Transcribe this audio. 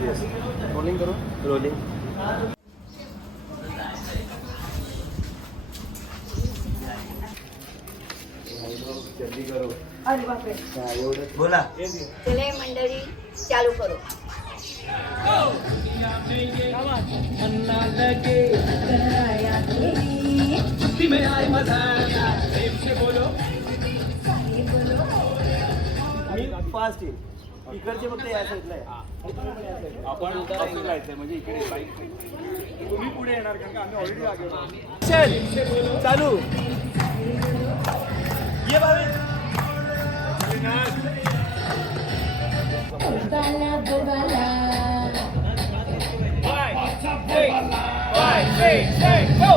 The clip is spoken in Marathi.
रोलिंग करो. रोलिंग. जल्दी करो. अरे बापरे. बोला. चले मंडळी चालू करो. फास्ट येईल. इकडचे फक्त या साईडला आहे. आपण असं जायचंय म्हणजे इकडे बाईक तुम्ही पुढे येणार कारण का आम्ही ऑलरेडी आगे चालू. ये भावे. Five, six, go!